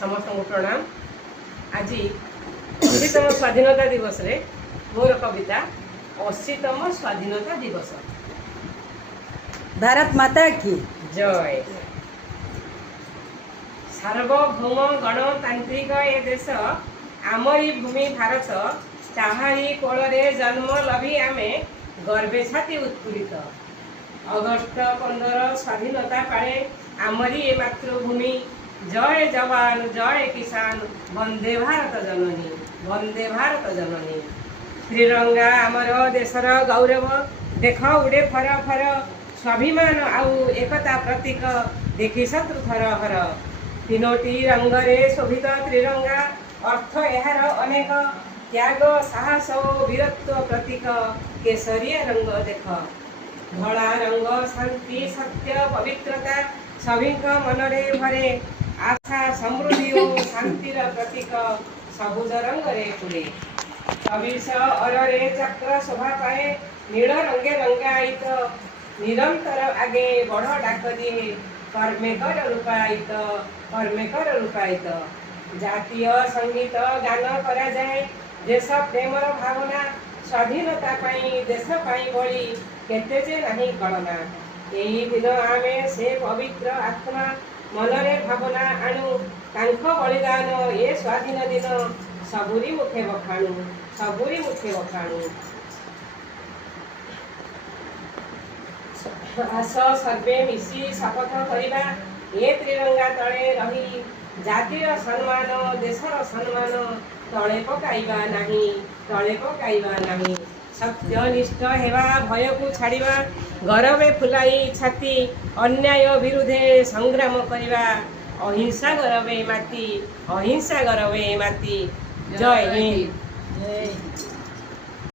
समस्त प्रणाम। आज 80तम स्वाधीनता दिवस रे मोर कविता 80तम स्वाधीनता दिवस। भारत माता की जय। सार्वभौम गणतांत्रिक ए देश आमरी भूमि भारत, ताहारी कोଳରେ जन्म लभी आमे गर्वे छाती उत्फुल्लित। अगस्ट 15 स्वाधीनता पाए आमरी ए मातृभूमि। जय जवान जय किसान, वंदे भारत जननी, वंदे भारत जननी। त्रिरंगा आमर देशर गौरव, देख उड़े फर फर, स्वाभिमान आउ एकता प्रतीक, देखी शत्रु थर हर। तीनोटी रंगरे शोभित त्रिरंगा, अर्थ एहार अनेक, त्याग साहस और वीरत्व प्रतीक, केसरिया रंग देख। धला रंग शांति सत्य पवित्रता, सभी मनरे भरे, आशा समृद्धि और शांतिर प्रतीक, सबुज रंग रे फुले। 24 अरे चक्र शोभा पाए, नील रंगे रंगायित, निरंतर आगे बढ़ डाक दिए, कर्मे कर रूपायित, कर्मे कर रूपायित। जातीय संगीत गान करा जाए, देश प्रेमर भावना, स्वाधीनता पाई देश पाई बड़ी केते जे नहीं कलना। यही दिन आमे से पवित्र आत्मा मनरे भावना आणु, तांख बलिदान ए स्वाधीन दिन सबुरी मुखे बखाणु, सबुरी मुखे बखाणु। आस सर्वे मिसी शपथ करिबा, ए त्रिरंगा तले रही, जातिर सम्मान देशर सम्मान तले पकाइबा नाही, तले पकाइबा नाही। सत्यनिष्ठ हेबा भय को छाड़िबा, गौरवे फुलाई छाती, अन्याय विरुद्धे संग्राम करिबा, अहिंसा गौरवे माती, अहिंसा गौरवे माती। जय हिंद।